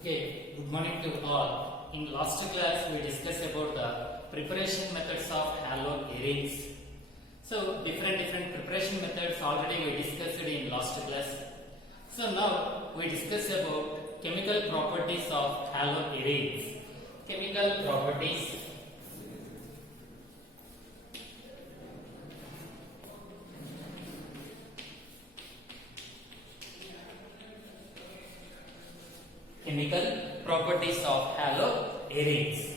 Okay, good morning to all. In last class, we discussed about the preparation methods of haloarenes. So, different preparation methods already we discussed in last class. So, now we discuss about chemical properties of haloarenes. Chemical properties. Chemical properties of haloarenes.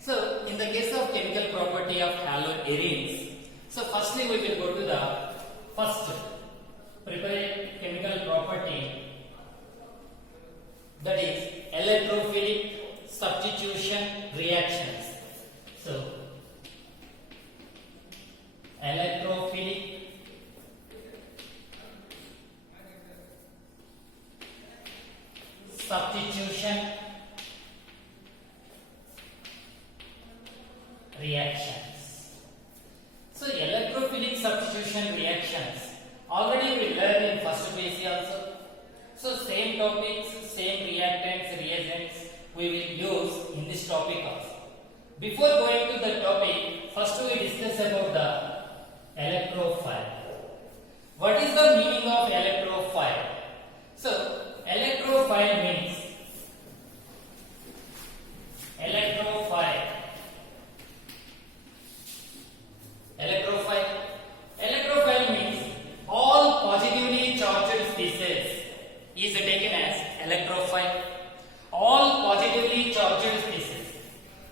So, in the case of chemical property of haloarenes, so firstly we will go to the first prepared chemical property, that is electrophilic substitution reactions. So, electrophilic substitution reactions. So, electrophilic substitution reactions already we learned in first phase also. So, same topics, same reactants, reagents we will use in this topic also. Before going to the topic, first we discuss about the electrophile. What is the meaning of electrophile? So, electrophile means electrophile means all positively charged species is taken as electrophile. All positively charged species.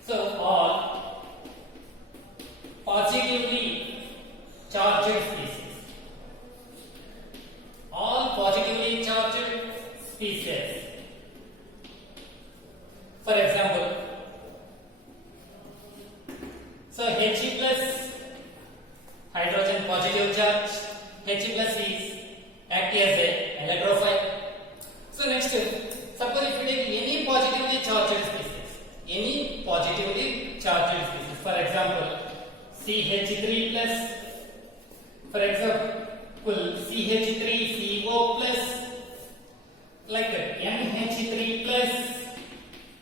So all positively charged species. All positively charged species. For example, so He plus hydrogen positive charge, He plus is act as a electrophile. So next, suppose if you take any positively charged species, for example, CH3 plus, for example, CH3CO plus, like that, NH3 plus,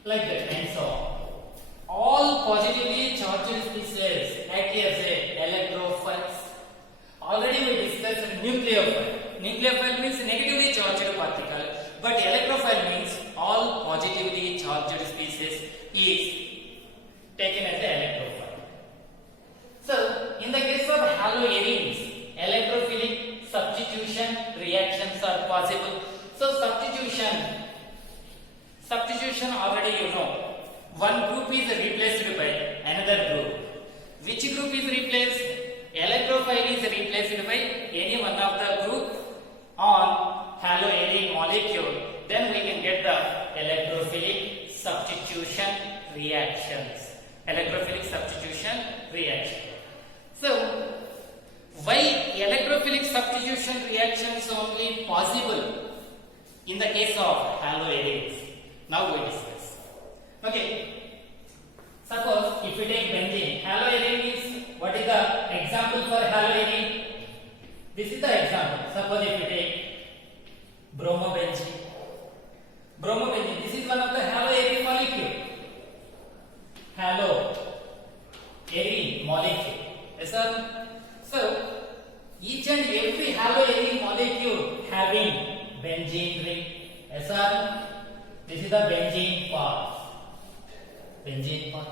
like that, and so on. All positively charged species act as a electrophiles. Already we discussed nucleophile. Nucleophile means negatively charged particle, but electrophile means all positively charged species is taken as an electrophile. So, in the case of haloarenes, electrophilic substitution reactions are possible. So, substitution already you know. One group is replaced by another group. Which group is replaced? Electrophile is replaced by any one of the group on haloarene molecule. Then we can get the electrophilic substitution reactions. Electrophilic substitution reaction. So, why electrophilic substitution reactions only possible in the case of haloarenes? Now we discuss. Okay. Suppose if we take benzene, haloarene is, what is the example for haloarene? This is the example. Suppose if we take bromobenzene. Bromobenzene, this is one of the haloarene molecule. Haloarene molecule. Yes, sir? So, each and every haloarene molecule having benzene ring. Yes, sir? This is the benzene part. Benzene part.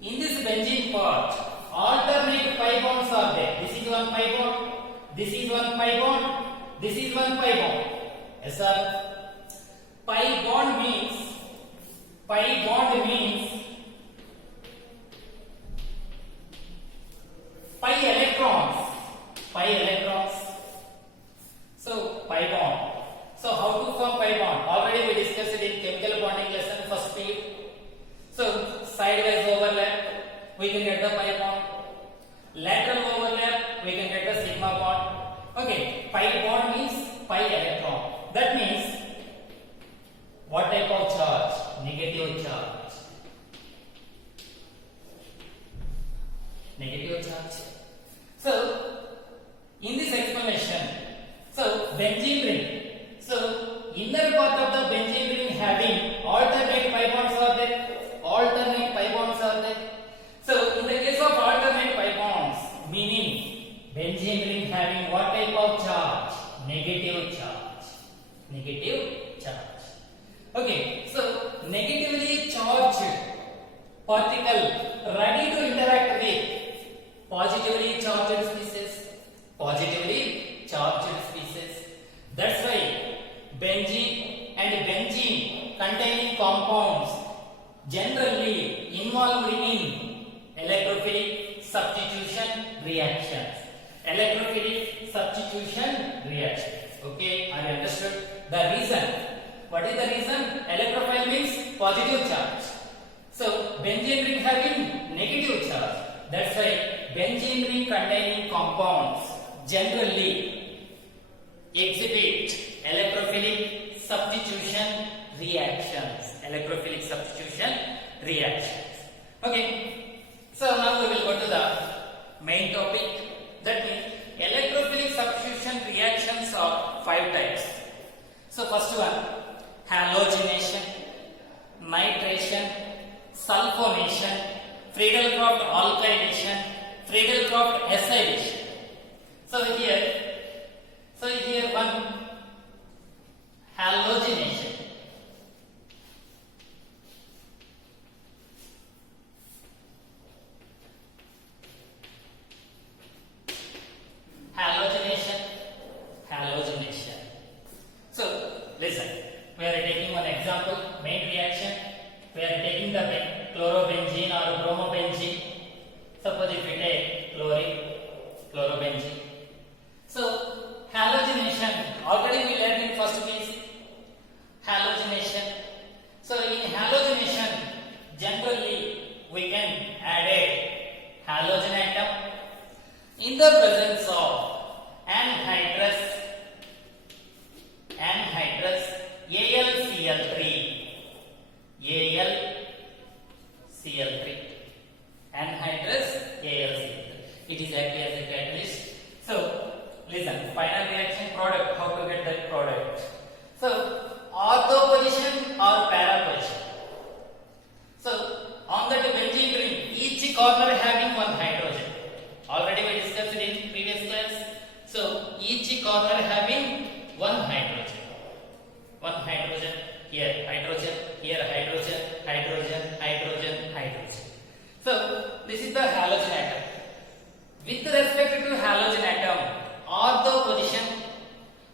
In this benzene part, alternate pi bonds are there. This is one pi bond. This is one pi bond. This is one pi bond. Yes, sir? Pi bond means pi electrons. So, pi bond. So, how to form pi bond? Already we discussed it in chemical bonding lesson first period. So, sidewise overlap, we can get the pi bond. Lateral overlap, we can get the sigma bond. Okay, pi bond means pi electron. That means, what type of charge? Negative charge. Negative charge. So, in this explanation, so benzene ring. So, inner part of the benzene ring having reactions. Electrophilic substitution reactions. Okay, are you understood? The reason. What is the reason? Electrophile means positive charge. So benzene ring having negative charge. That's why benzene ring containing compounds generally exhibit electrophilic substitution reactions. Electrophilic substitution reactions. Okay. So now we will go to the main topic. That means electrophilic substitution reactions are 5 types. So first one, halogenation, nitration, sulfonation, Friedel-Crafts alkylation, Friedel-Crafts acylation. So here one, halogenation. Halogenation. So listen, we are taking one example, main reaction. We are taking the chlorobenzene or bromobenzene. Suppose if we take chlorobenzene. So halogenation, already we learned in first piece. Halogenation. So in halogenation, generally we can add a halogen atom in the presence of anhydrous AlCl3. Anhydrous AlCl3. It is acting as a catalyst. So listen, final reaction product, how to get that product? So ortho position or para position. So on that benzene ring, each corner having one hydrogen. Already we discussed it in previous class. So each corner having one hydrogen. One hydrogen, here hydrogen, here hydrogen, hydrogen, hydrogen, hydrogen. So this is the halogen atom. With respect to halogen atom, ortho position,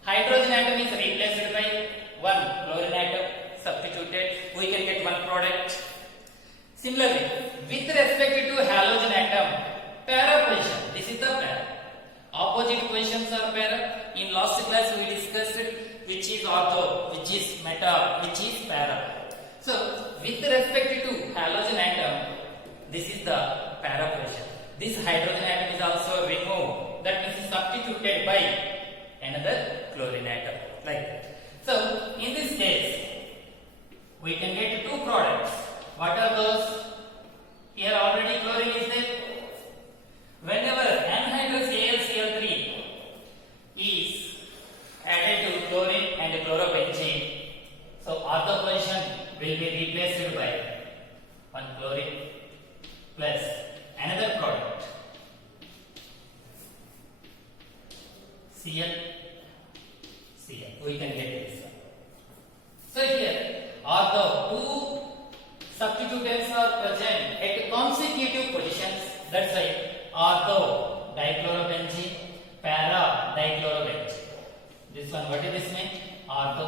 hydrogen atom is replaced by one chlorine atom, substituted, we can get one product. Similarly, with respect to halogen atom, para position, this is the para. Opposite positions are para. In last class we discussed which is ortho, which is meta, which is para. So with respect to halogen atom, this is the para position. This hydrogen atom is also removed. That means substituted by another chlorine atom. Like that. So in this case, we can get two products. What are those? Here already chlorine is there. Whenever anhydrous AlCl3 is added to chlorine and chlorobenzene, so ortho position will be replaced by one chlorine plus another product Cl. We can get this one. So here ortho, two substituents are present at consecutive positions. That's why ortho dichlorobenzene, para dichlorobenzene. This one, what is this mean? Ortho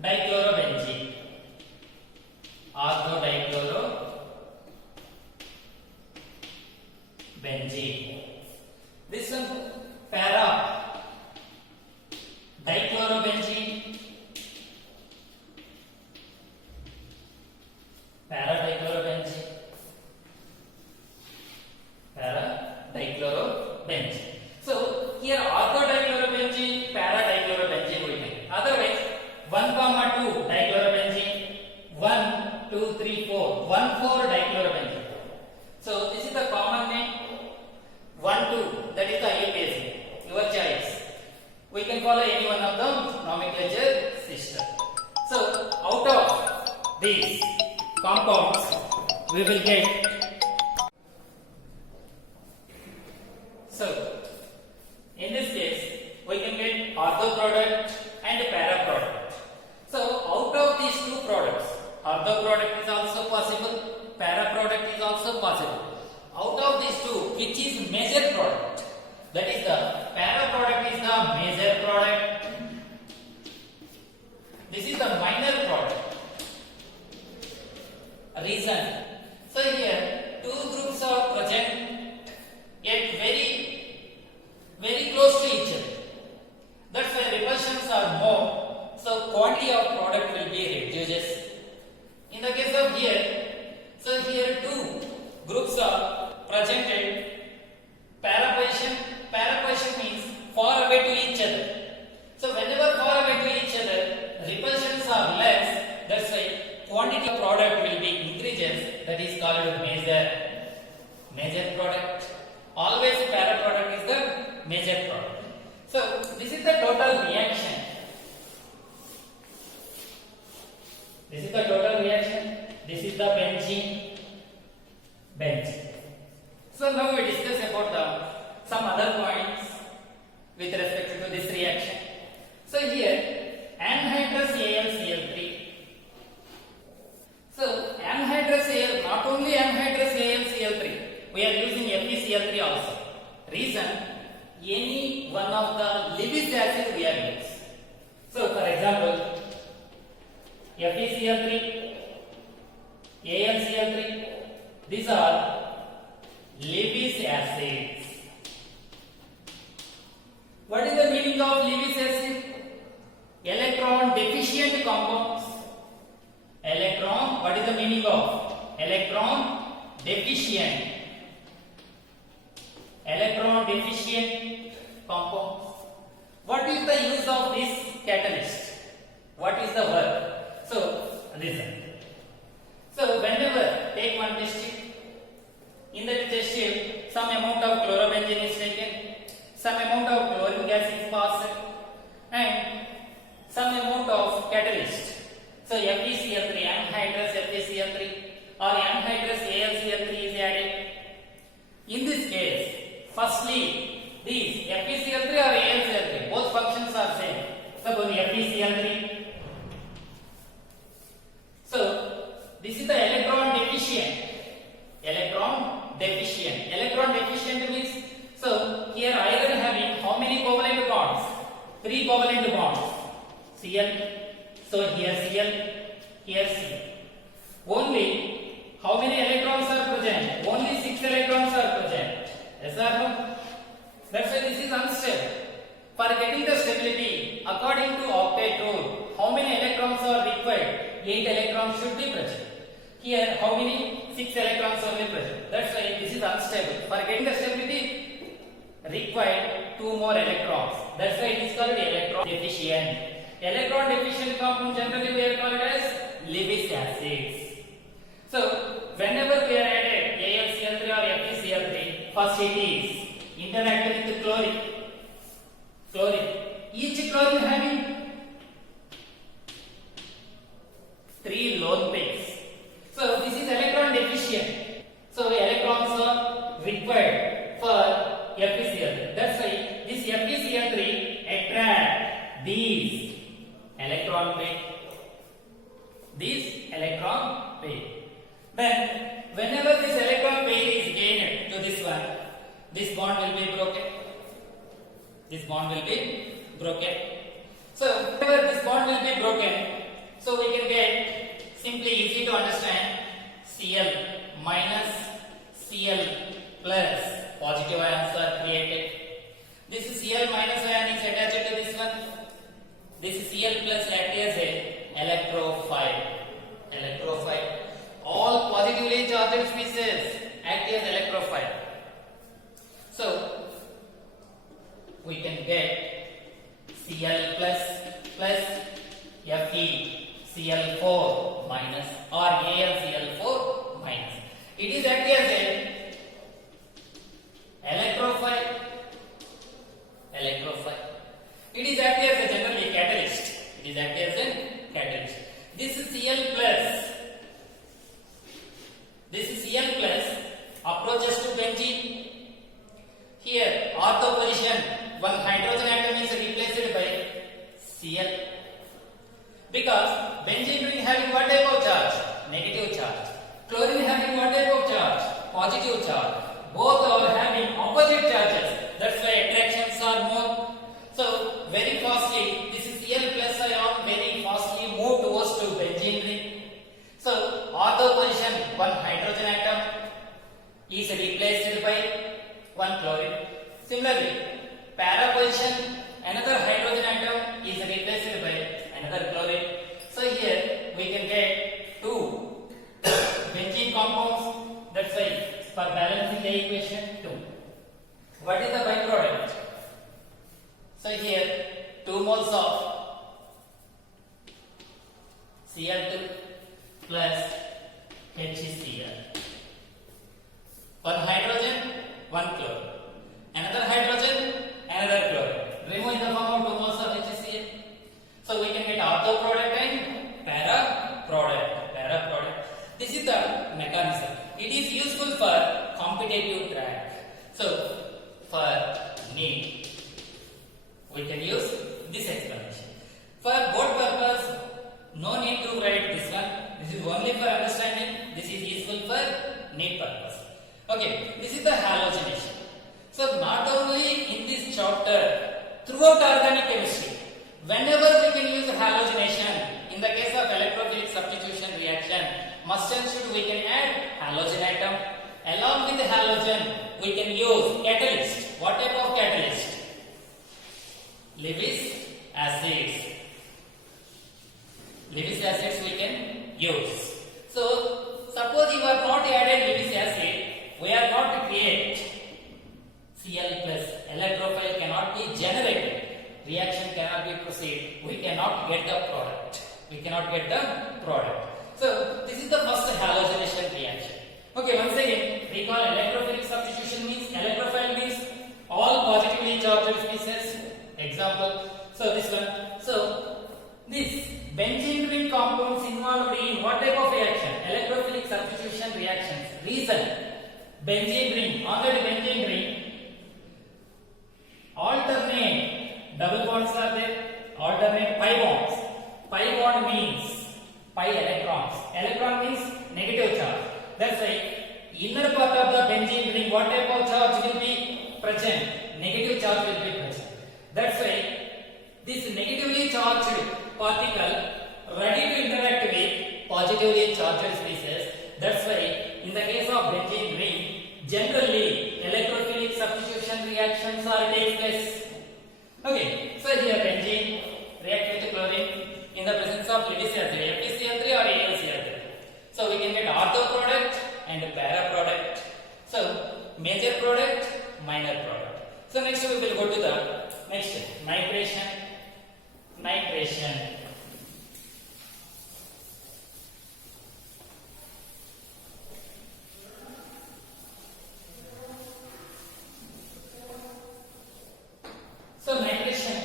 dichlorobenzene. Ortho dichlorobenzene. This one, para dichlorobenzene. Para dichlorobenzene. Para dichlorobenzene. So here ortho dichlorobenzene, para dichlorobenzene we can. Otherwise 1,2 dichlorobenzene, 1, 2, 3, 4, 1,4 dichlorobenzene. So this is the common name. 1, 2, that is the IUPAC. Your choice. We can follow any one of the nomenclature system. So out of these compounds, we will get. So in this case, we can get ortho product and para product. So out of these two products, ortho product is also possible, para product is also possible. Out of these two, which is major product? That is the para product is the major product. This is the minor product. Reason. So here two groups are present at So this is the total reaction. This is the total reaction. This is the benzene. So now we discuss about some other points with respect to this reaction. So here anhydrous AlCl3. So anhydrous Al, not only anhydrous AlCl3, we are using FeCl3 also. Reason, any one of the Lewis acid we are using. So for example, FeCl3, AlCl3, these are Lewis acids. What is the meaning of Lewis acid? Electron deficient compounds. Electron, what is the meaning of? Electron deficient. Electron deficient compounds. What is the use of this catalyst? What is the work? So, listen. So, whenever take one test tube, in that test tube, some amount of chlorobenzene is taken, some amount of chlorine gas is passed, and some amount of catalyst. So, FeCl3, anhydrous FeCl3 or anhydrous AlCl3 is added. In this case, firstly, these FeCl3 or AlCl3, both functions are same. Suppose FeCl3. So, this is the electron deficient. Electron deficient. Electron deficient means, so here iron having how many covalent bonds? 3 covalent bonds. Cl. So here Cl, here C. Only how many electrons are present? Only 6 electrons are present. Yes or no? That's why this is unstable. For getting the stability, according to octet rule, how many electrons are required? 8 electrons should be present. Here, how many? 6 electrons only present. That's why this is unstable. For getting the stability, required 2 more electrons. That's why it is called electron deficient. Electron deficient compound generally we are called as Lewis acids. So, whenever we are added AlCl3 or FeCl3, first it is interacting with chlorine. Each chlorine having 3 lone pairs. So this is electron deficient. So electrons are required for FeCl3. That's why this FeCl3 attract these electron pair. Then whenever this electron pair is gained to this one, this bond will be broken. So whenever this bond will be broken, so we can get simply easy to understand Cl minus Cl plus positive ions are created. This Cl minus ion is attached to this one. This Cl plus acts as a electrophile. All positively charged species act as electrophile. So we can get Cl plus FeCl4 minus or AlCl4 minus. It is acting as a electrophile. It is acting as a generally catalyst. This is Cl plus approaches to benzene. Here ortho position, one hydrogen atom is replaced by Cl. Because benzene ring having what type of charge? Negative charge. Chlorine having what type of charge? Positive charge. Both are having opposite charges. That's why attractions are more. So very fastly, this is Cl plus ion very fastly move towards to benzene ring. So ortho position, one hydrogen atom is replaced by one chlorine. Similarly, para position, another hydrogen atom is replaced by another chlorine. So here we can get 2 benzene compounds. That's why for balancing the equation 2. What is the byproduct? So here 2 moles of Cl2 plus HCl. One hydrogen, one chlorine. Another hydrogen, another chlorine. Remove throughout organic chemistry, whenever we can use halogenation, in the case of electrophilic substitution reaction, must and should we can add halogen atom. Along with the halogen, we can use catalyst. What type of catalyst? Lewis acids. Lewis acids we can use. So, suppose you are not added Lewis acid, we are not to create Cl plus. Electrophile cannot be generated. Reaction cannot be proceed. We cannot get the product. We cannot get the product. So, this is the first halogenation reaction. Okay, once again, recall electrophilic substitution means electrophile means all positively charged species. Example. So, this one. So, this benzene ring compounds involved in what type of reaction? Electrophilic substitution reactions. Reason. Benzene ring. On that benzene ring, alternate double bonds are there. Alternate pi bonds. Pi bond means pi electrons. Electron means negative charge. That's why inner part of the benzene ring, what type of charge will be present? Negative charge will be present. That's why this negatively charged particle ready to interact with positively charged species. That's why in the case of benzene ring, generally electrophilic substitution reactions are take place. Okay, so here benzene react with chlorine in the presence of Lewis acid, FeCl3 or AlCl3. So we can get ortho product and para product. So major product, minor product. So next we will go to the next nitration. Nitration. So nitration.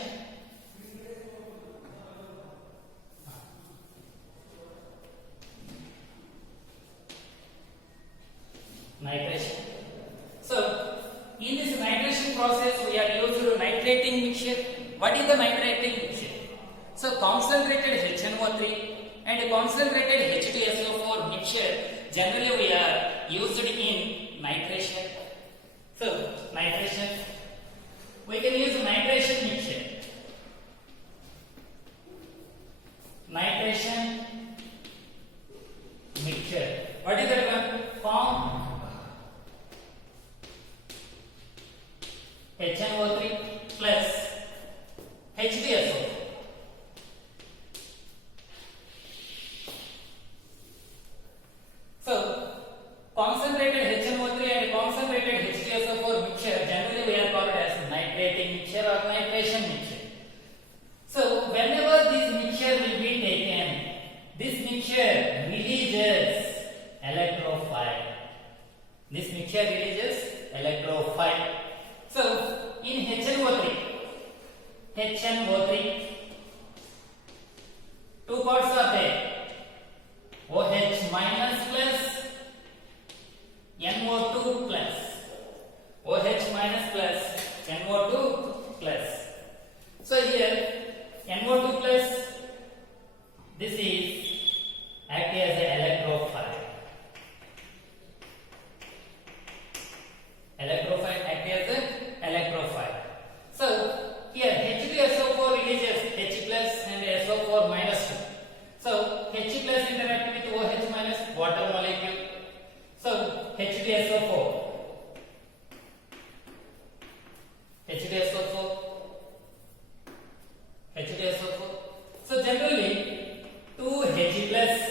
Nitration. So in this nitration process we are used to nitrating mixture. What is the nitrating mixture? So concentrated HNO3 and concentrated H2SO4 mixture generally we are used in nitration. So nitration, we can use nitration mixture. Nitration mixture. What is that one? Form HNO3 plus H2SO4. So, concentrated HNO3 and concentrated H2SO4 mixture generally we are called as nitrating mixture or nitration mixture. So, whenever this mixture will be taken, this mixture releases electrophile. This mixture releases electrophile. So, in HNO3, two parts are there. OH minus plus NO2 plus. OH minus plus NO2 plus. So here NO2 plus, this is act as an electrophile. Electrophile act as an electrophile. So here H2SO4 releases H plus and SO4 minus 2. So H plus interact with OH minus water molecule. So H2SO4. H2SO4. H2SO4. So generally 2H plus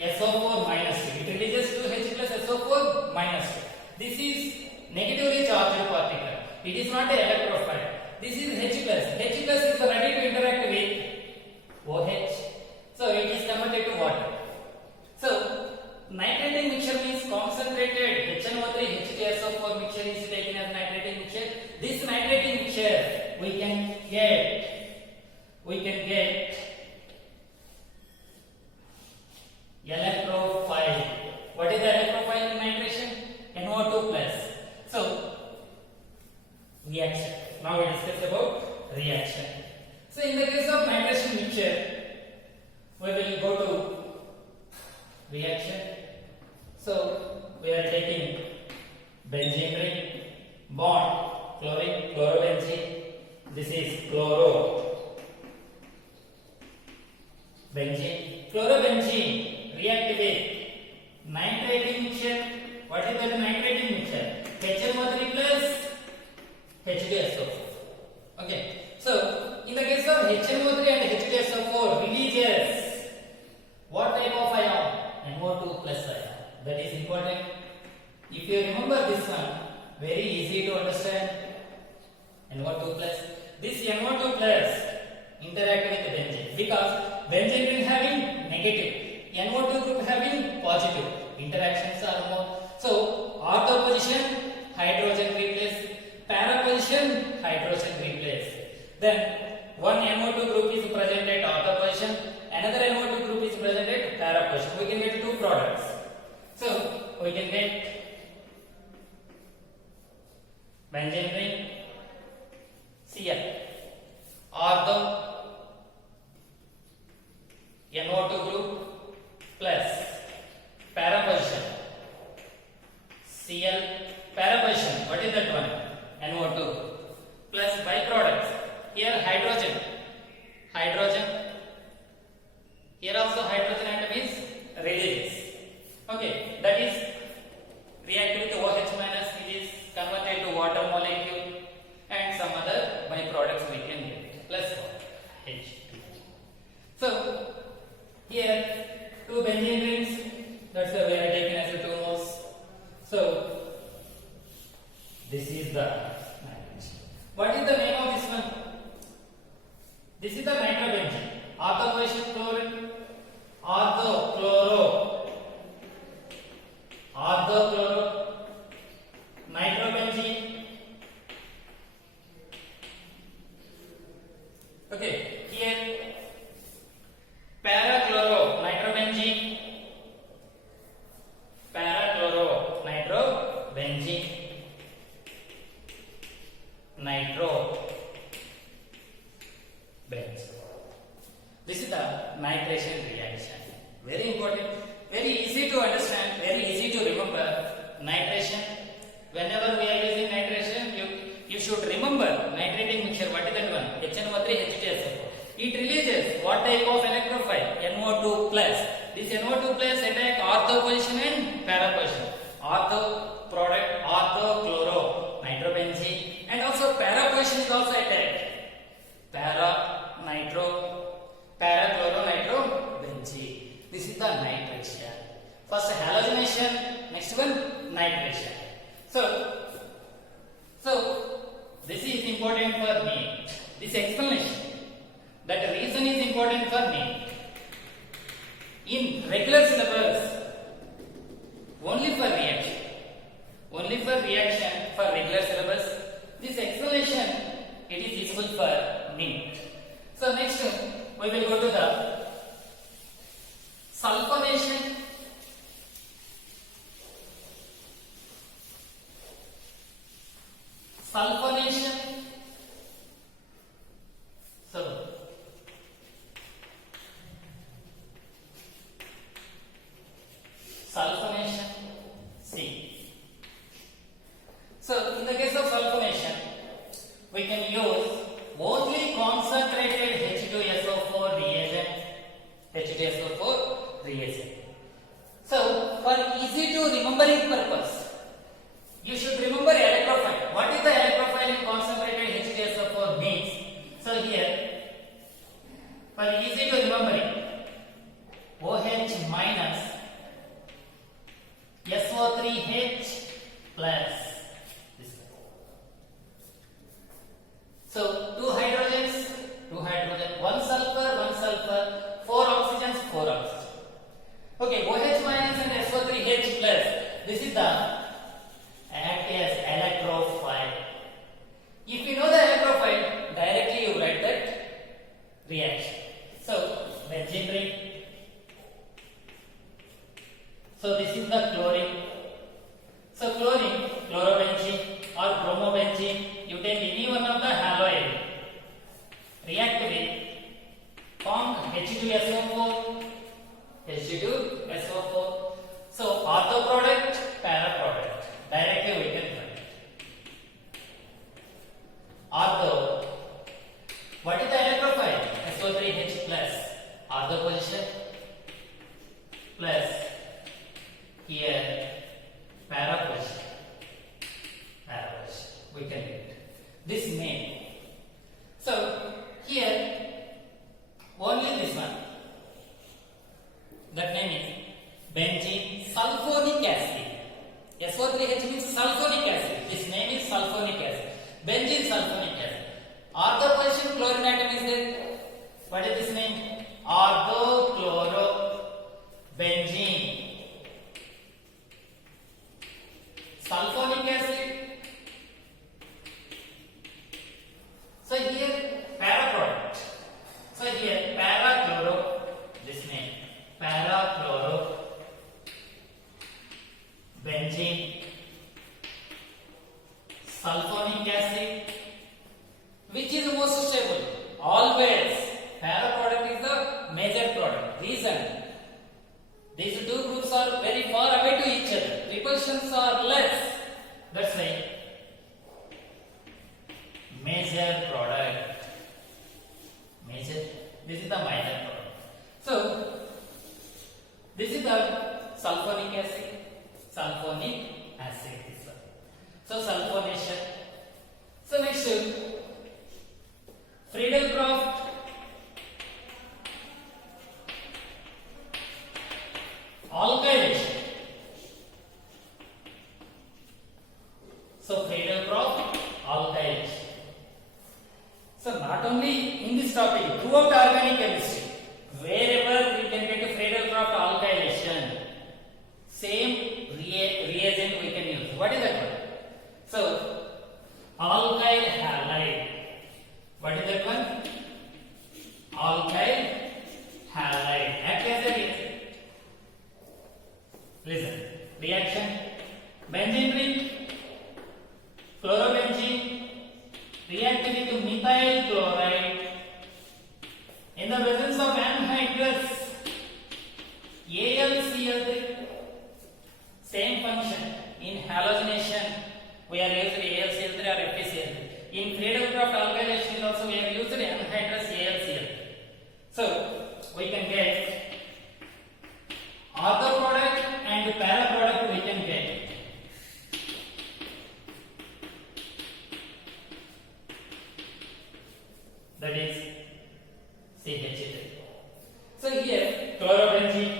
SO4 minus 2. It releases 2H plus SO4 minus 2. This is negatively charged particle. It is not an electrophile. This is H plus. H plus is ready to interact with OH. So it is converted to water. So nitrating mixture means concentrated HNO3 H2SO4 mixture is taken as nitrating mixture. This nitrating mixture we can get electrophile. What is the electrophile in nitration? NO2 plus. So reaction. Now we discuss about reaction. So in the case of nitration mixture, we will go to reaction. So we are taking benzene ring bond chlorine, chlorobenzene. This is chloro benzene. Chlorobenzene react with nitrating mixture. What is that nitrating mixture? HNO3 plus H2SO4. Okay. So in the case of HNO3 and H2SO4 releases what type of ion? NO2 plus ion. That is important. If you remember this one, very easy to understand. NO2 plus. This NO2 plus interact with the benzene because benzene ring having negative, NO2 group having positive. Interactions are more. So ortho position hydrogen replace, para position hydrogen replace. Then one NO2 group is present at ortho position, another NO2 group is present at para position. We can get two products. So we can get benzene ring Cl ortho NO2 group plus para position Cl para position. What is that one? NO2 plus byproducts. Here hydrogen. Here also hydrogen atom is releases. Okay, that is react with OH minus. It is converted to water molecule and some other byproducts we can get plus H2. So here two benzene rings. That's why we are taken as a two moles. So this is the nitrogen. What is the name of this one? This is the nitrobenzene. Ortho position chlorine. Ortho chloro. Nitrobenzene. Okay, here para chloro nitrobenzene. Para chloro nitrobenzene. Nitro benz. This is the nitration reaction. Very important, very easy to understand, very easy to remember. Nitration. Whenever we are using nitration, you should remember nitrating mixture. What is that one? HNO3 H2SO4. It releases what type of electrophile? NO2 plus. This NO2 plus attack ortho position and para position. Ortho product ortho chloro nitrobenzene, and also para position is also attacked. Para chloro nitrobenzene. This is the nitration. First halogenation, next one nitration. So this is important for me. This explanation. That reason is important for me. In regular syllabus, only for reaction. Only for reaction for regular syllabus. This explanation, it is useful for me. So next we will go to the sulfonation. Sulfonation. So sulfonation C. So in the case of sulfonation, we can use mostly concentrated H2SO4 reagent. H2SO4 reagent. So for easy to remembering purpose, you should remember electrophile. What is the electrophile in concentrated H2SO4 means? So here, for easy to remembering, OH minus SO3H plus. So two hydrogens, one sulfur, 4 oxygens, 4 oxygens. Okay, OH minus and SO3H plus. This is the we can get this name. So here only this one. That name is benzene sulfonic acid. SO3H means sulfonic acid. This name is sulfonic acid. Benzene sulfonic acid. Ortho-position chlorine atom is there. What is this name? Orthochloro benzene sulfonic acid. So here para product. So here para chloro. This name para chloro benzene sulfonic acid. Which is the most stable? Always para product is the major product. Reason, these two groups are very far away to each other. Repulsions are less. That's why major product. Major. This is the minor product. So this is the sulfonic acid. Sulfonic acid. This one. So sulfonation. So next, Friedel-Crafts alkylation. So Friedel-Crafts alkylation. So not only in this topic, throughout organic chemistry, wherever we can get a Friedel-Crafts alkylation, same reagent we can use. What is that one? So alkyl halide. What is that one? Alkyl halide. Act as a reaction. Listen. Reaction. Benzene ring. Chlorobenzene reacted with methyl chloride in the presence of anhydrous AlCl3. Same function in halogenation. We are using AlCl3 or FeCl3. In Friedel-Crafts alkylation also we have used anhydrous AlCl. So we can get ortho product and para product we can get. That is CH3. So here chlorobenzene.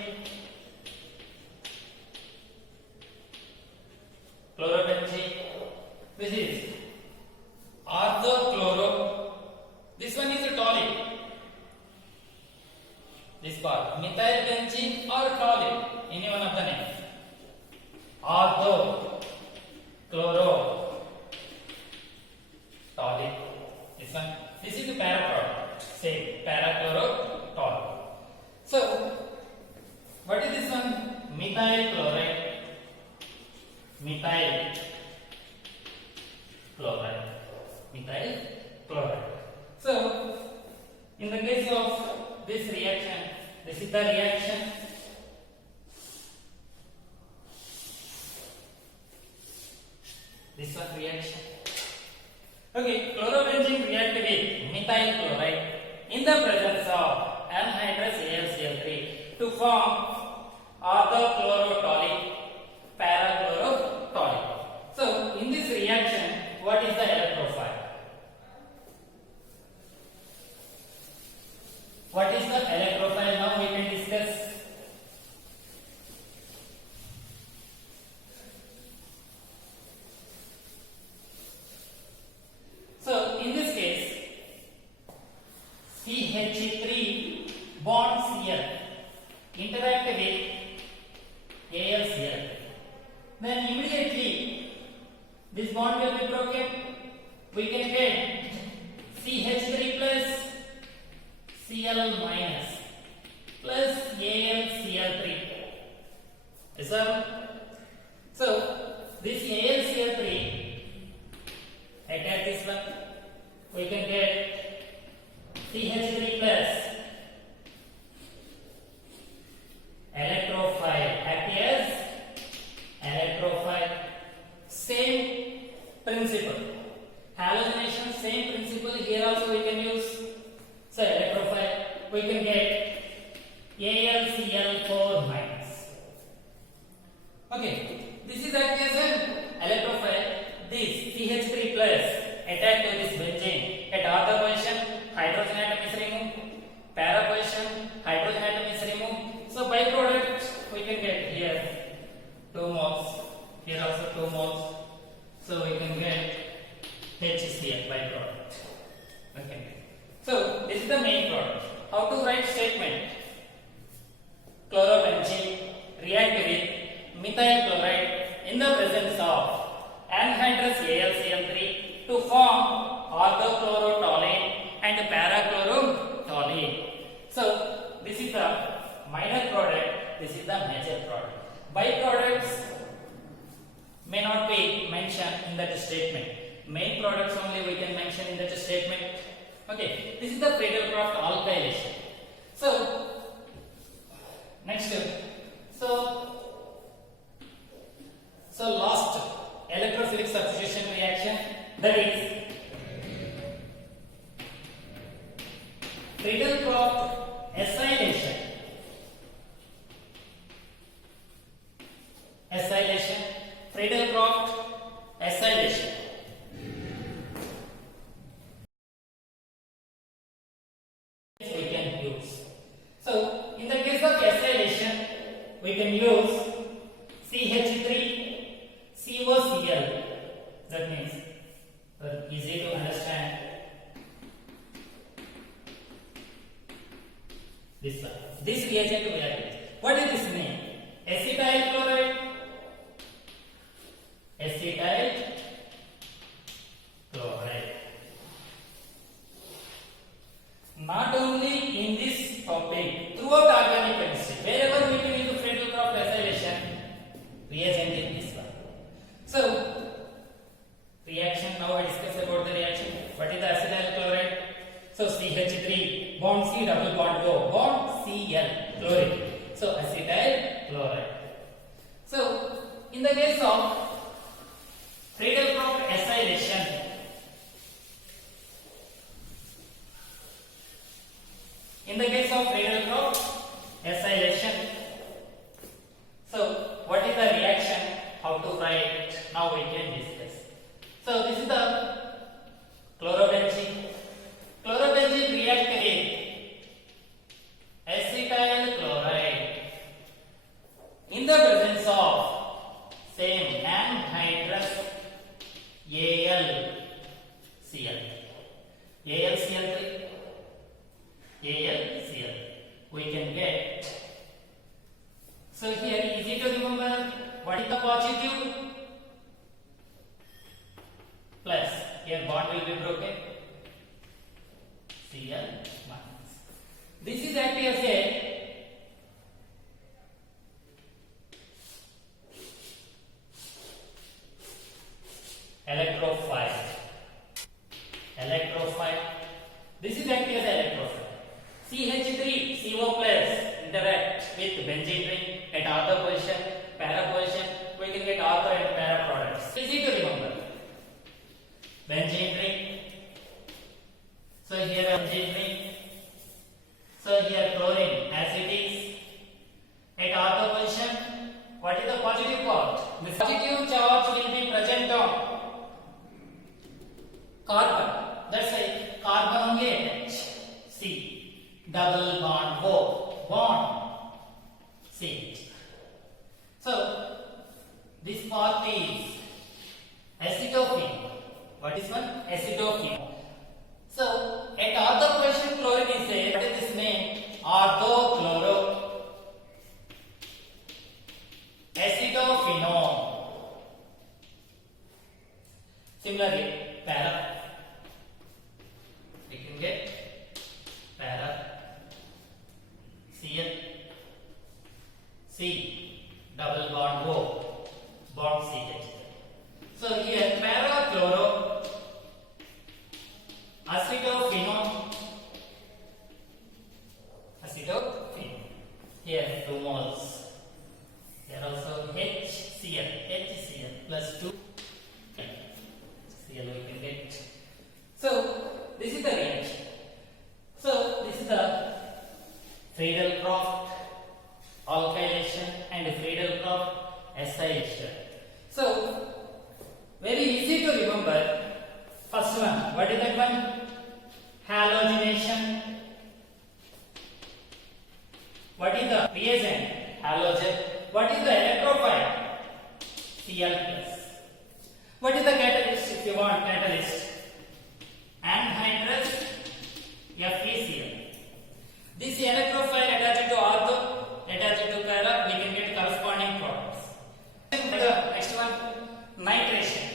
This is orthochloro. This one is a toluene. This part methyl benzene or toluene, any one of the name. Ortho chloro toluene. This one. This is the para product. Same para chloro toluene. So what is this one? Methyl chloride. Methyl chloride. Methyl chloride. So in the case of this reaction, this is the reaction. This one reaction. Okay, chlorobenzene reacted with methyl chloride in the presence of anhydrous AlCl3 to form orthochlorotoluene, parachlorotoluene. So in this reaction, what is the electrophile? What is the electrophile? Now we can discuss. So in this case, CH3 bond Cl interact with AlCl. Then immediately this bond will be broken. We can get CH3 plus Cl minus plus AlCl3. Yes, sir? So this AlCl3 attack this one, we can get CH3 plus electrophile, act as electrophile. Same principle. Halogenation, same principle. Here also we can use. So electrophile, we can get AlCl4 minus. Okay, this is actually CH3 plus attack to this benzene. At ortho position, hydrogen atom is removed. Para position, hydrogen atom is removed. So byproduct we can get here 2 moles. Here also 2 moles. So we can get HCl byproduct. Okay. So this is the main product. How to write statement? Chlorobenzene react with methyl chloride in the presence of anhydrous AlCl3 to form orthochlorotoluene and parachlorotoluene. So this is the minor product, this is the major product. Byproducts may not be mentioned in that statement. Main products only we can mention in that statement. Okay, this is the Friedel-Crafts alkylation. So next, so last electrophilic substitution reaction, that is Friedel-Crafts acylation. Friedel-Crafts acylation. We can use. So in the case of acylation, we can use CH3COCl. That means easy to understand. This one. This reagent we are using. What is this name? Acetyl chloride. Acetyl chloride. Not only in this topic, throughout organic chemistry, wherever we can use Friedel-Crafts acylation, reagent is this one. So, reaction, now I discuss about the reaction. What is the acetyl chloride? So, CH3, bond C, double bond O, bond Cl, chlorine. So, acetyl chloride. So, in the case of Friedel-Crafts acylation, so what is the reaction? How to write? Now we can discuss. So this is the chlorobenzene. Chlorobenzene react with acetyl chloride in the presence of same anhydrous AlCl. AlCl. We can get. So here easy to remember. What is the positive? Plus. Here bond will be broken. Cl minus. This is acting as a electrophile. This is acting as electrophile. CH3CO plus interact with benzene ring at ortho position, para position. We can get ortho and para products. Easy to remember. Benzene ring. So here benzene ring. So here chlorine as it is at ortho position. What is the positive part? The positive charge will be present on carbon. That's why carbon only H. C. Double bond O. Bond C. So this part is acetophenone. What is one? Acetophenone. So at ortho position chlorine is there. What is this name? Orthochloro acetophenone. Similarly, para. We can get para Cl C double bond O bond CH. So here parachloro acetophenone. Here 2 moles. Here also HCl plus 2 Cl we can get. What is that one? Halogenation. What is the reagent? Halogen. What is the electrophile? Cl plus. What is the catalyst if you want catalyst? Anhydrous FeCl. This electrophile attached to ortho, attached to para, we can get corresponding products. The next one, nitration.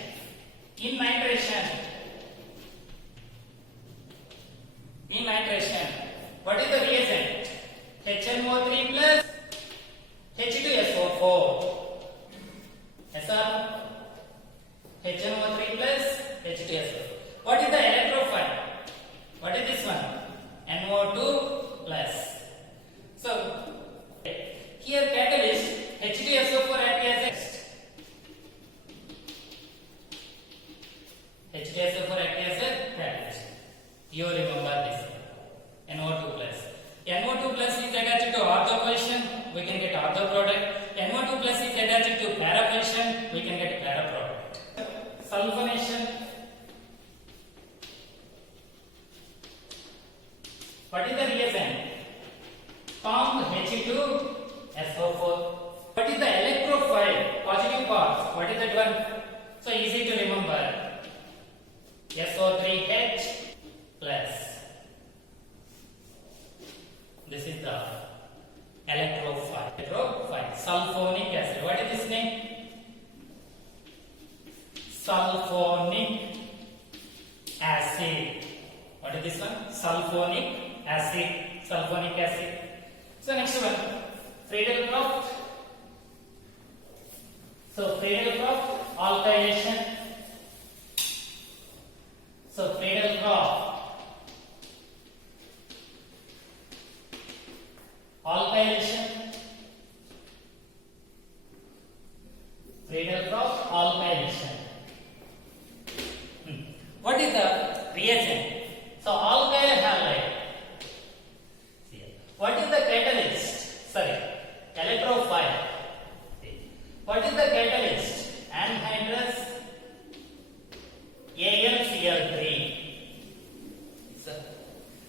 In nitration, what is the reagent? HNO3 plus H2SO4. SR HNO3 plus H2SO4. What is the electrophile? What is this one? NO2 plus. So here catalyst H2SO4 act as H2SO4 act as a catalyst. You remember this. NO2 plus. NO2 plus is attached to ortho position, we can get ortho product. NO2 plus is attached to para position, we can get para product. Sulfonation. What is the reagent? Comp H2SO4. What is the electrophile? Positive parts. What is that one? So easy to remember. SO3H plus. This is the electrophile. Sulfonic acid. What is this name? Sulfonic acid. What is this one? Sulfonic acid. Sulfonic acid. So next one, Friedel-Crafts. So Friedel-Crafts alkylation. So Friedel-Crafts alkylation. Friedel-Crafts alkylation. What is the reagent? So alkyl halide. What is the catalyst? Sorry, electrophile. What is the catalyst? Anhydrous AlCl3. So,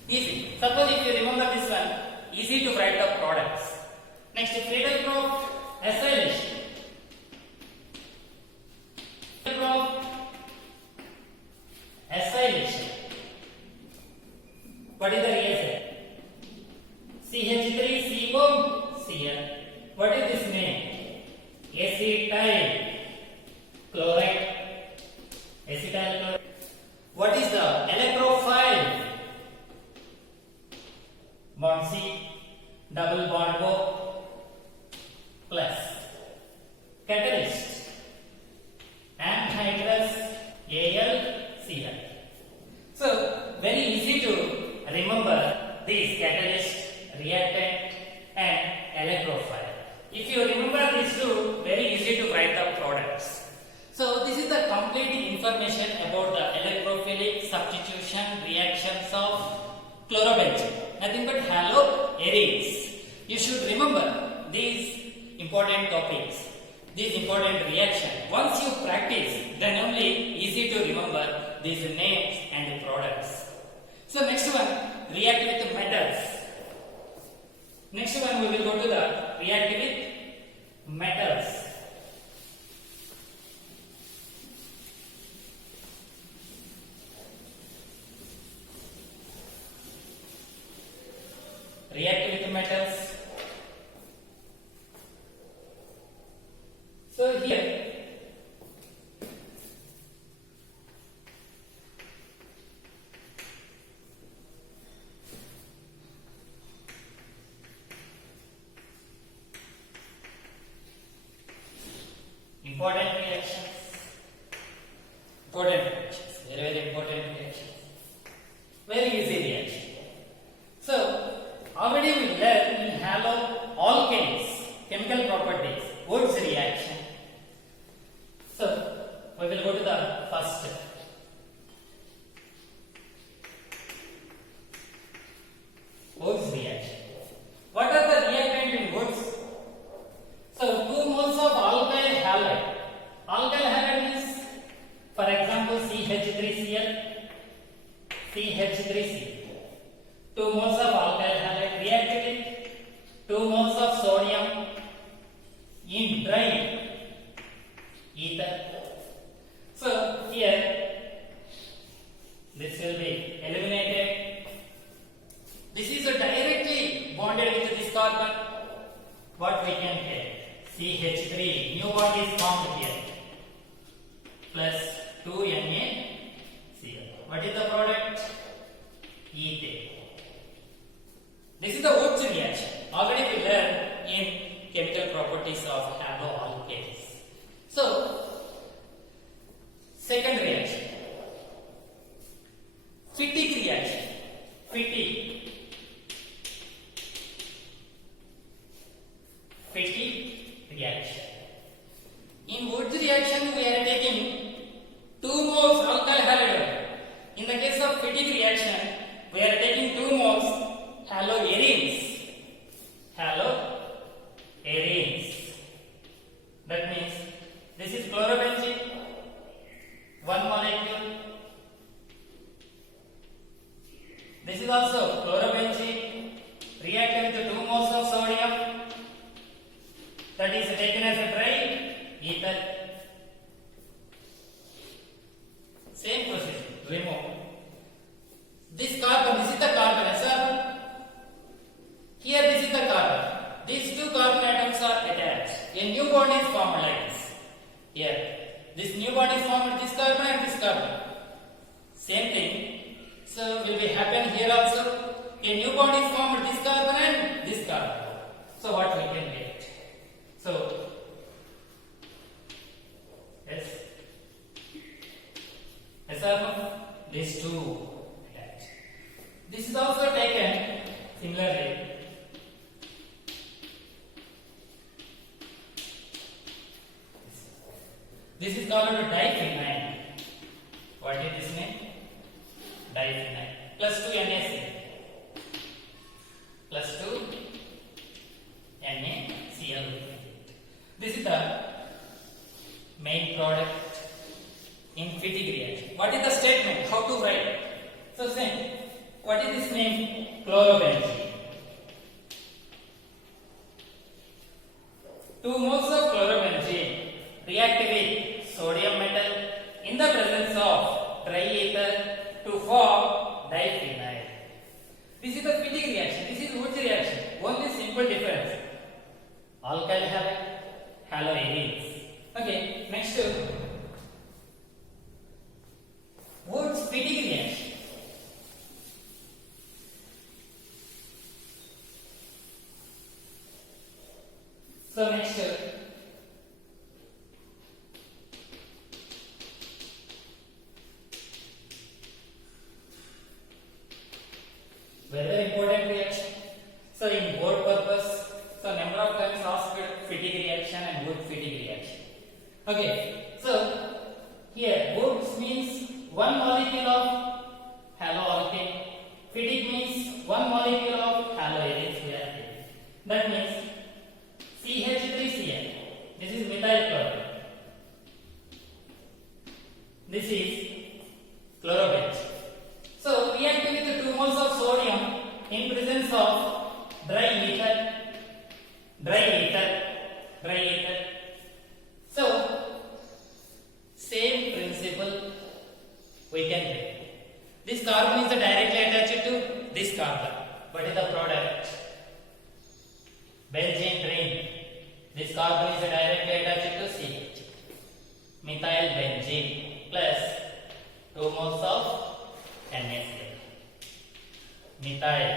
easy. Suppose if you remember this one, easy to write the products. Next, Friedel-Crafts acylation. Friedel-Crafts acylation. What is the reagent? CH3COCl. What is this name? Acetyl chloride. Acetyl chloride. What is the electrophile? Bond C, double bond O plus. Catalyst anhydrous AlCl. So very easy to remember these catalyst, reactant and electrophile. If you remember these two, very easy to write the products. So this is the complete information about the electrophilic substitution reactions of chlorobenzene. Nothing but haloarenes. You should remember these important topics, these important reactions. Once you practice, then only easy to remember these names and the products. So next one, react with metals. Next one we will go to the react with metals. React with metals. So here important reactions. Very, very important reactions. Very easy reaction. So already we learned in haloalkanes chemical properties, Woods reaction. So we will go to the first. Woods reaction. What are the reactant in Woods? So 2 moles of alkyl halide. Alkyl halide means, for example, CH3Cl. CH3C. 2 moles of alkyl halide react with 2 moles of sodium in dry ether. So here this will be eliminated. This is directly bonded with this carbon. What we can get? CH3, new bond is formed here, plus 2NaCl. What is the product? Ethane. This is the Wurtz reaction. Already we learned in chemical properties of haloalkanes. So, second reaction, Fittig reaction. Fittig reaction. In Wurtz reaction, we are taking 2 moles alkyl halide. In the case of Fittig reaction, we are taking 2 moles haloarenes. That means this is chlorobenzene, 1 molecule. This is also chlorobenzene reacted with 2 moles of sodium. That is taken as a dry ether. Same process. Remove this carbon. This is the carbon, sir. Here this is the carbon. These 2 carbon atoms are attached. A new bond is formed like this. Here, this new bond is formed with this carbon and this carbon. Same thing. So will be happen here also. A new bond is formed with this carbon and this carbon. So what we can get? So yes. Yes or no? These 2 attached. This is also taken similarly. This is called a diphenyl. What is this name? Diphenyl. Plus 2 NaCl. Plus 2 NaCl. This is the main product in Fittig reaction. What is the statement? How to write? So same. What is this name? Chlorobenzene. 2 moles of chlorobenzene react with sodium metal in the presence of dry ether to form diphenyl. This is the Fittig reaction. This is Wurtz reaction. Only simple difference. Alkyl halide, haloarenes. Okay, next Wurtz Fittig reaction. So next very important reaction. So in board purpose, so number of times asked Fittig reaction and Wurtz Fittig reaction. Okay, so here Wurtz means 1 molecule of haloalkane. Fittig means 1 molecule of haloarenes we are taking. That means CH3Cl. This is methyl chloride. This is chlorobenzene. So reacting with the 2 moles of sodium in presence of dry ether. So same principle we can get. This carbon is directly attached to this carbon. What is the product? Benzene ring. This carbon is directly attached to CH. Methyl benzene plus 2 moles of NaCl. Methyl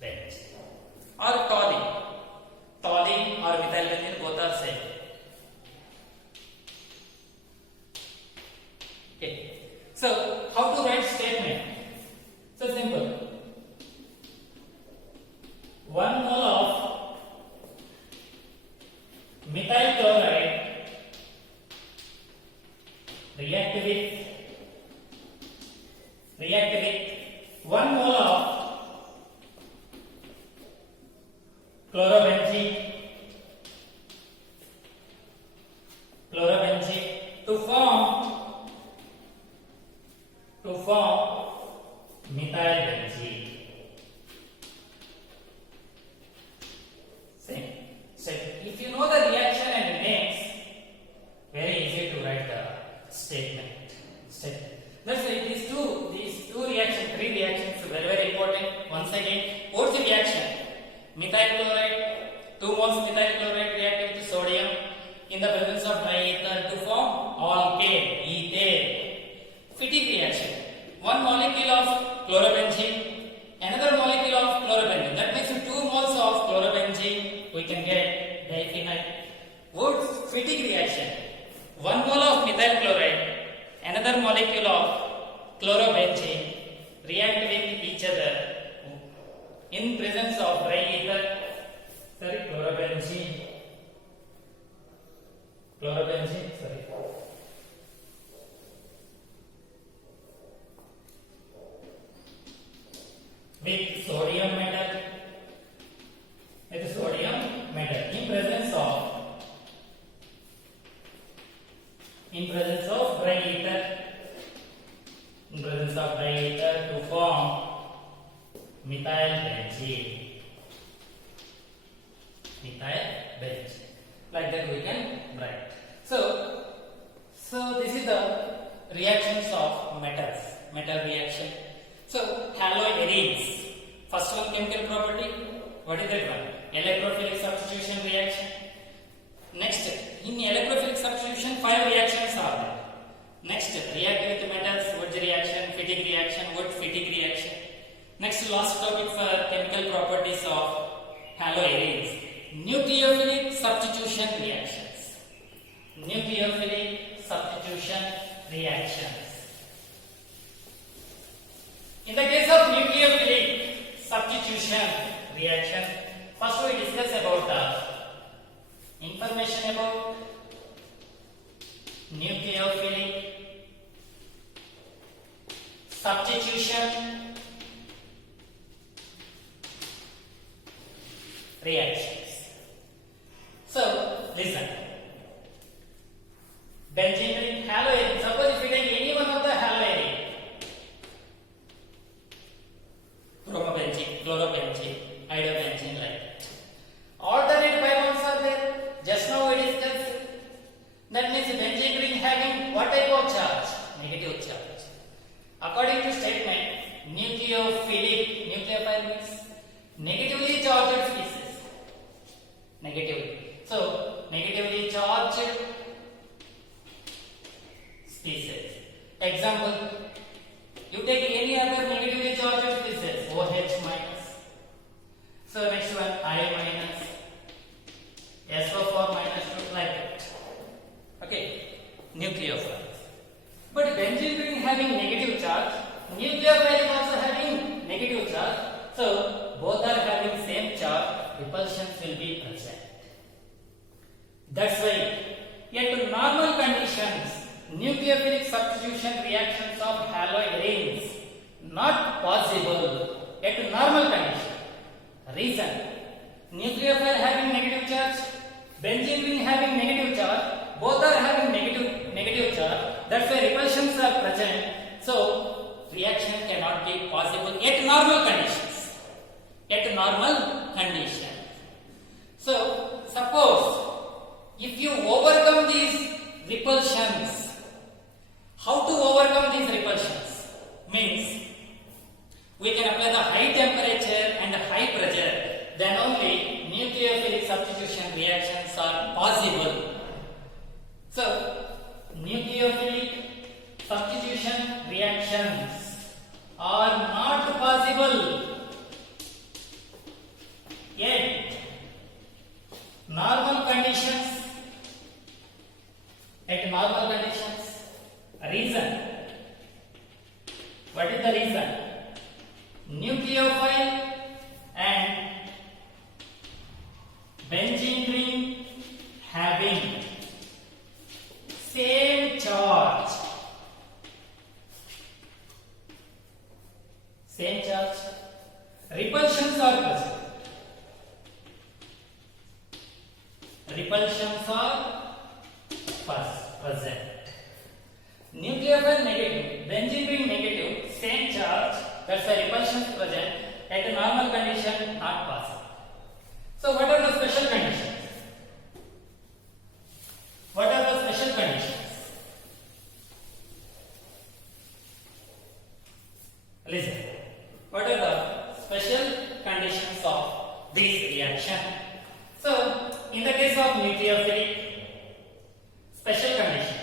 benzene. Or toluene. Toluene or methyl benzene both are same. Okay. So how to write statement? So simple. 1 mole of methyl chloride react with 1 mole of chlorobenzene to form ethane. Fittig reaction. One molecule of chlorobenzene, another molecule of chlorobenzene. That makes 2 moles of chlorobenzene. We can get diphenyl. Wood Fittig reaction. 1 mole of methyl chloride, another molecule of chlorobenzene react with each other in presence of dry ether. Sorry, chlorobenzene. Sorry. With sodium metal. With sodium metal in presence of dry ether. In presence of dry ether to form methyl benzene. Like that we can write. So this is the reactions of metals, metal reaction. So haloarenes. First one chemical property. What is that one? Electrophilic substitution reaction. Next, in electrophilic substitution, 5 reactions are there. Next, react with metals, Wood reaction, Fittig reaction, Wood Fittig reaction. Next, last topic for chemical properties of haloarenes. Nucleophilic substitution reactions. Nucleophilic substitution reactions. In the case of nucleophilic substitution reaction, first we discuss about the information about nucleophilic substitution reactions. So, listen. Benzene ring, haloarene. Suppose if you take any one of the haloarene, bromobenzene, chlorobenzene, iodobenzene, like that. Alternate pi bonds are there. Just now we discussed. That means benzene ring having what type of charge? Negative charge. According to statement, nucleophile means negatively charged species. Negatively. So, negatively charged species. Example, you take any other negatively charged species, OH minus. So, next one, I minus, SO4 minus, like that. Okay, nucleophiles. But benzene ring having negative charge, nucleophile is also having negative charge. So, both are having same charge, repulsions will be present. That's why, at normal conditions, nucleophilic substitution reactions of haloarenes not possible at normal condition. Reason: nucleophile having negative charge, benzene ring having negative charge, both are having negative charge. That's why repulsions are present. So reaction cannot be possible at normal conditions. At normal conditions. So suppose if you overcome these repulsions, how to overcome these repulsions? Means we can apply the high temperature and high pressure, then only nucleophilic substitution reactions are possible. So, nucleophilic substitution reactions are not possible yet normal conditions. At normal conditions, reason. What is the reason? Nucleophile and benzene ring having same charge. Same charge. Repulsions are present. Repulsions are present. Nucleophile negative, benzene ring negative, same charge, that's why repulsion present. At a normal condition, not possible. So, what are the special conditions? What are the special conditions? Listen. What are the special conditions of this reaction? So, in the case of nucleophilic, special conditions.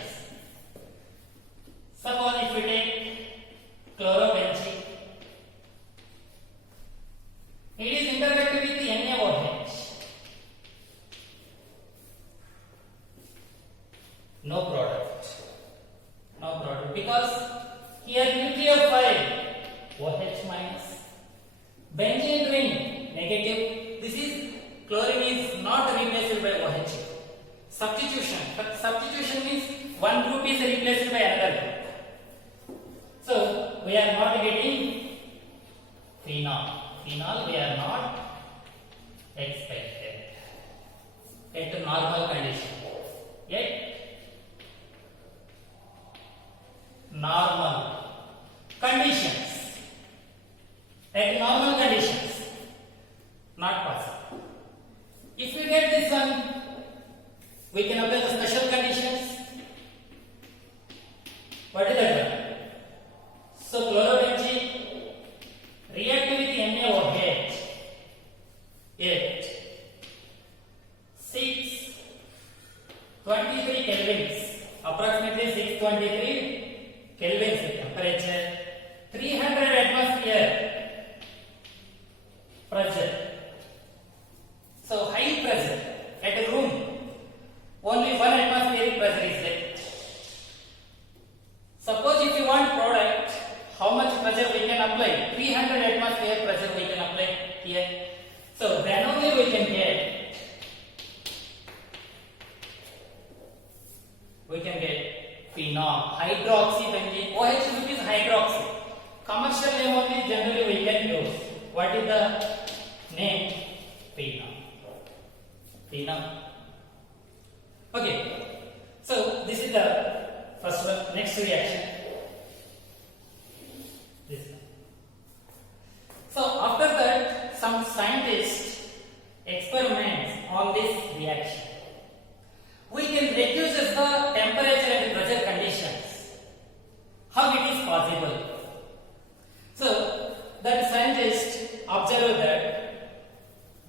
because here nucleophile OH minus, benzene ring negative. This is chlorine is not replaced by OH. Substitution. Substitution means one group is replaced by another group. So we are not getting phenol. Phenol we are not expected at normal condition. Yet normal conditions. At normal conditions, not possible. If we get this one, we can apply the special conditions. What is that one? So chlorobenzene react with NaOH at 623 kelvins, approximately 623 kelvins temperature, 300 atmosphere pressure. So high pressure at a room, only 1 atmospheric pressure is there. Suppose if you want product, how much pressure we can apply? 300 atmosphere pressure we can apply here. So then only we can get phenol, hydroxybenzene. OH group is hydroxy. Commercial name only generally we can use. What is the name? Phenol. Phenol. Okay. So this is the first one. Next reaction. This one. So after that, some scientists experiments on this reaction. We can reduce the temperature and pressure conditions. How it is possible? So that scientist observed that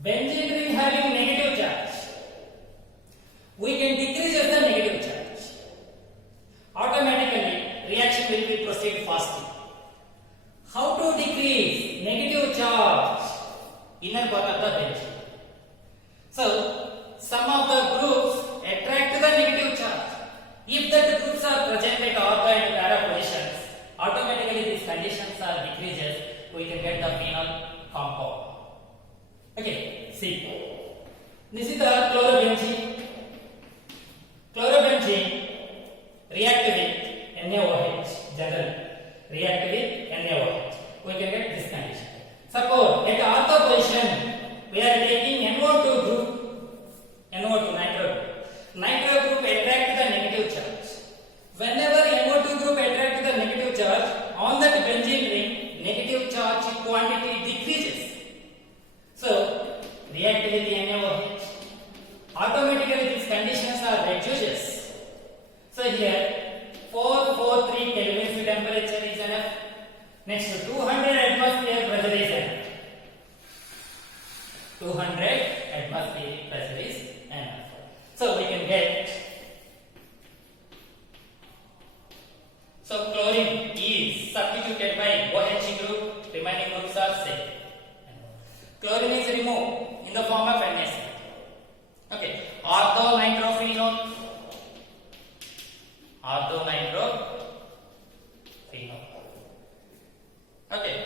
benzene ring having negative charge, we can decrease the negative charge. Automatically reaction will be proceed faster. How to decrease negative charge? Inner part of the benzene. So some of the groups attract the negative charge. If that groups are present at ortho and para positions, automatically these conditions are decreases. We can get the phenol compound. Okay, see. This is the chlorobenzene. Chlorobenzene react with NaOH. Generally, react with NaOH. We can get this condition. Suppose at ortho position, we are taking NO2 group. NO2 nitro group. Nitro group attract the negative charge. Whenever NO2 group attract the negative charge, on that benzene ring, negative charge quantity decreases. So react with the NaOH. Automatically these conditions are reduces. So here 443 Kelvin temperature is enough. Next 200 atmosphere pressure is enough. 200 atmospheric pressure is enough. So we can get. So chlorine is substituted by OH group. Remaining groups are same. Chlorine is removed in the form of NaCl. Okay. Orthonitrophenol. Orthonitrophenol. Okay.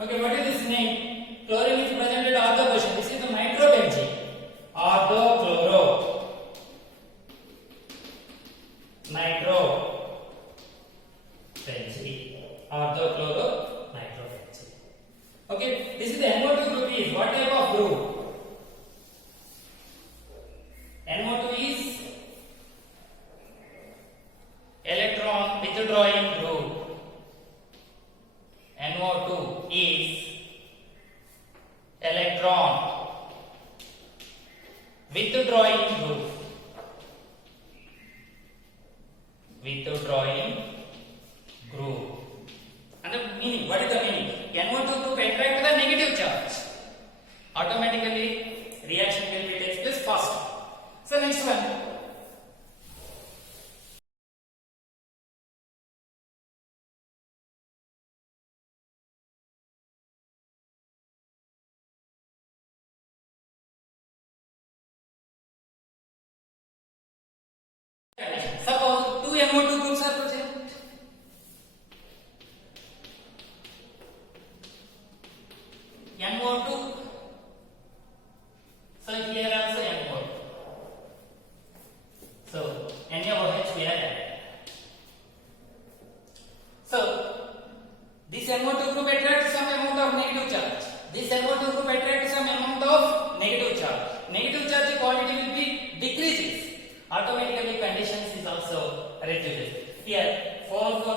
Okay. What is this name? Chlorine is present at ortho position. This is the nitrobenzene. Orthochloro. Nitrobenzene. Orthochloro nitrobenzene. Okay. This is the NO2 group is what type of group? NO2 is electron withdrawing group. NO2 is electron withdrawing group. Withdrawing group. And the meaning, what is the meaning? NO2 group attract the negative charge. Automatically reaction will be takes place faster. So next one. Suppose two NO2 groups are present.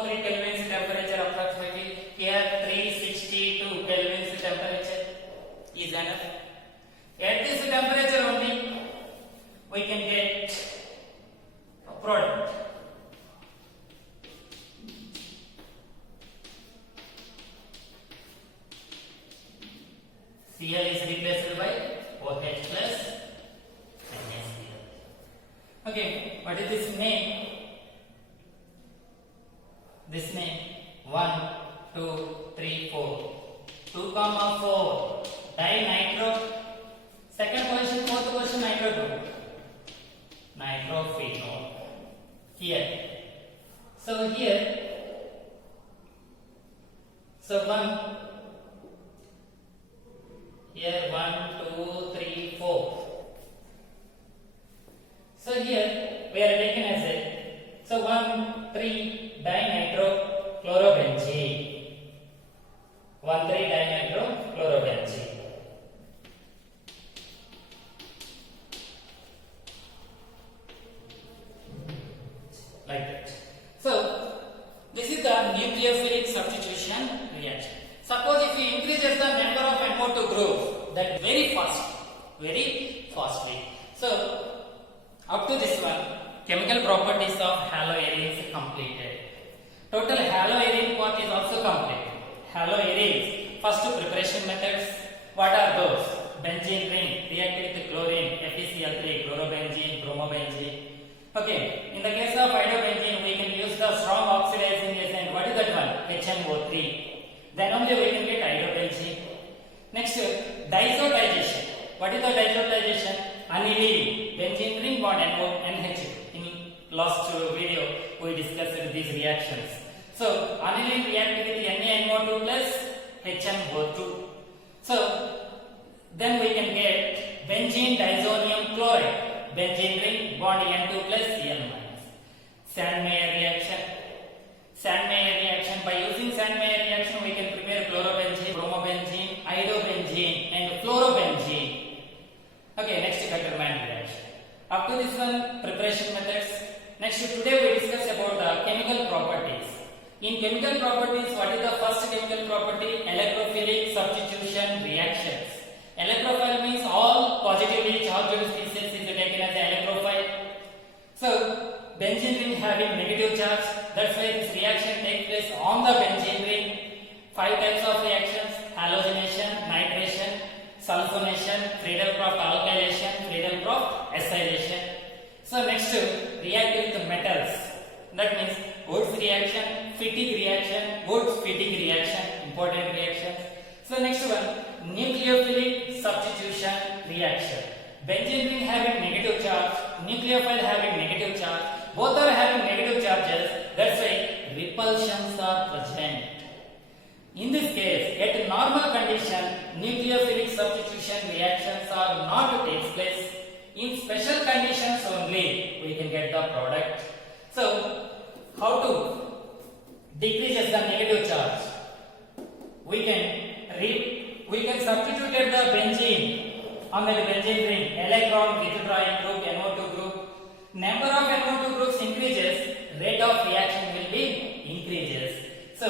3 Kelvin temperature approximately. Here 362 Kelvin temperature is enough. At this temperature only we can get a product. Cl is replaced by OH plus NaCl. Okay, what is this name? This name 1, 2, 3, 4. 2, 4. Dinitro. Second position, fourth position, nitro group. Nitrophenol. Here. So here. So 1. Here 1, 2, 3, 4. So here we are taken as a 1, 3 dinitrochlorobenzene. 1, 3 dinitrochlorobenzene. Like that. So this is the nucleophilic substitution reaction. Suppose if we increases the number of NO2 groups, that very fastly. So up to this one, chemical properties of haloarenes completed. Total haloarene part is also completed. Haloarenes, first preparation methods. What are those? Benzene ring react with chlorine, FeCl3, chlorobenzene, bromobenzene. Okay, in the case of hydrobenzene, we can use the strong oxidizing agent. What is that one? HNO3. Then only we can get hydrobenzene. Next, diazotization. What is the diazotization? Aniline, benzene ring bond NH. In last video, we discussed these reactions. So, aniline react with NaNO2 plus HNO2. So, then we can get benzene diazonium chloride. Benzene ring bond N2 plus Cl minus. Sandmeyer reaction. Sandmeyer reaction. By using Sandmeyer reaction, we can prepare chlorobenzene, bromobenzene, iodobenzene, and fluorobenzene. Okay, next Beckerman reaction. Up to this one, preparation methods. Next, today we discuss about the chemical properties. In chemical properties, what is the first chemical property? Electrophilic substitution reactions. Electrophile means all positively charged species is taken as an electrophile. So, benzene ring having negative charge, that's why this reaction takes place on the benzene ring. 5 types of reactions: halogenation, nitration, sulfonation, Friedel-Crafts alkylation, Friedel-Crafts acylation. So next, react with the metals. That means Wurtz reaction, Fittig reaction, Wurtz-Fittig reaction, important reactions. So next one, nucleophilic substitution reaction. Benzene ring having negative charge, nucleophile having negative charge, both are having negative charges, that's why repulsions are present. In this case, at normal condition, nucleophilic substitution reactions are not to take place. In special conditions only, we can get the product. So, how to decrease the negative charge? We can substitute the benzene on the benzene ring, electron withdrawing group, NO2 group. Number of NO2 groups increases, rate of reaction will be increases. So,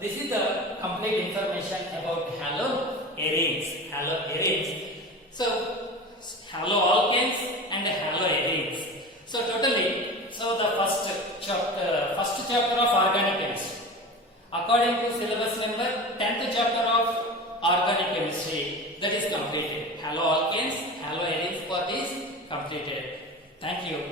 this is the complete information about haloarenes. So, haloalkanes and haloarenes. So, totally, the first chapter of organic chemistry. According to syllabus number, 10th chapter of organic chemistry, that is completed. Haloalkanes, haloarenes part is completed. Thank you.